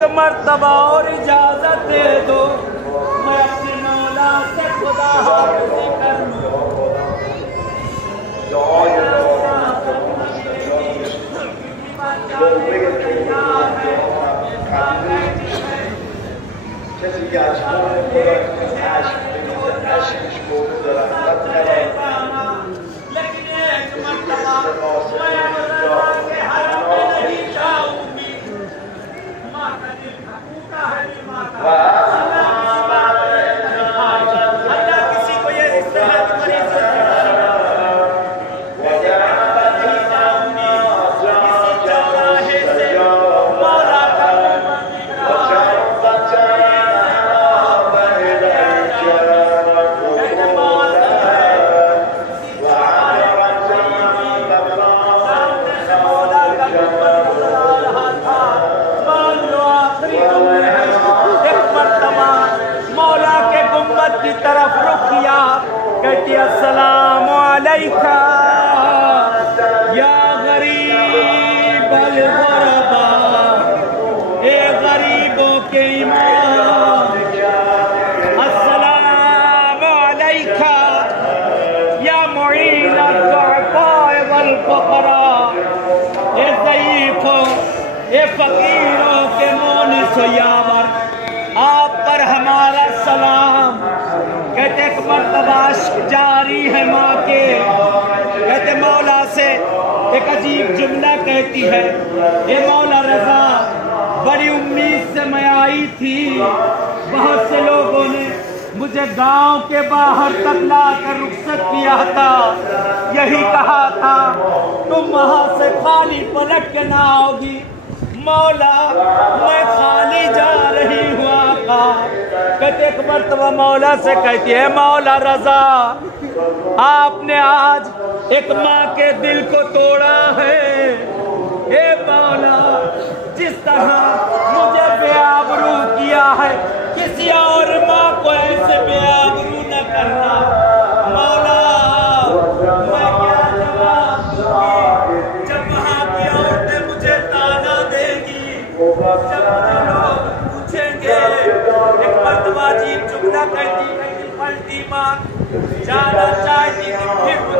مرتبہ اور اجازت دے دو میں اپنے مولا سے خدا حافظی کر لوں۔ لیکن ایک مرتبہ میں کے حرم میں نہیں جاؤں گی۔ ماں کا دل ٹوٹا ہے اللہ کسی کو یہ استحاق مریض کی طرف رخ کیا، کہتی السلام علیکہ یا غریب الغربا، اے غریبوں کے امام، السلام علیکہ یا معین الضعفاء والفقراء، اے ضعیفوں اے فقیروں کے مونس و یاور، آپ پر ہمارا سلام۔ کہتے ایک مرتبہ عشق جاری ہے ماں کے، کہتے مولا سے ایک عجیب جملہ کہتی ہے، اے مولا رضا بڑی امید سے میں آئی تھی، بہت سے لوگوں نے مجھے گاؤں کے باہر تک لا کر رخصت کیا تھا، یہی کہا تھا تم وہاں سے خالی پلٹ کے نہ آؤ گی، مولا میں خالی جا رہی ہوں آقا۔ کہتے ایک مرتبہ مولا سے کہتی ہے، مولا رضا آپ نے آج ایک ماں کے دل کو توڑا ہے، اے مولا جس طرح مجھے بے آبرو کیا ہے کسی اور ماں کو ایسے بے آبرو نہ کرنا، مولا میں کیا جواب دوں گی جب وہاں کی عورتیں مجھے تانا دے گی، جب مجھے لوگ پوچھیں گے۔ ایک مرتبہ عجیب جملہ کہتی ہے، پلٹی ماں جانا چاہتی تھی، پھر